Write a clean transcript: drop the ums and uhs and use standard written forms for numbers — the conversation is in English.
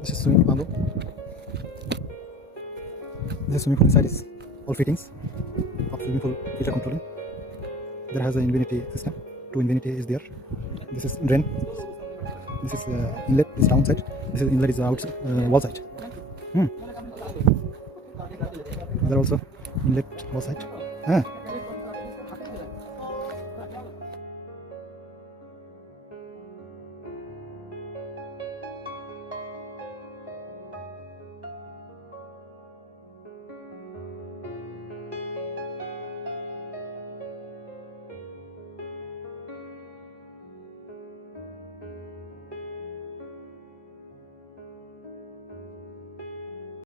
This is swimming pool. This is swimming pool. Inside is all fittings of swimming pool feature controlling. There has an infinity system. To infinity is there. This is drain. This is inlet is downside. This is inlet is outside wall side. There also inlet wall side.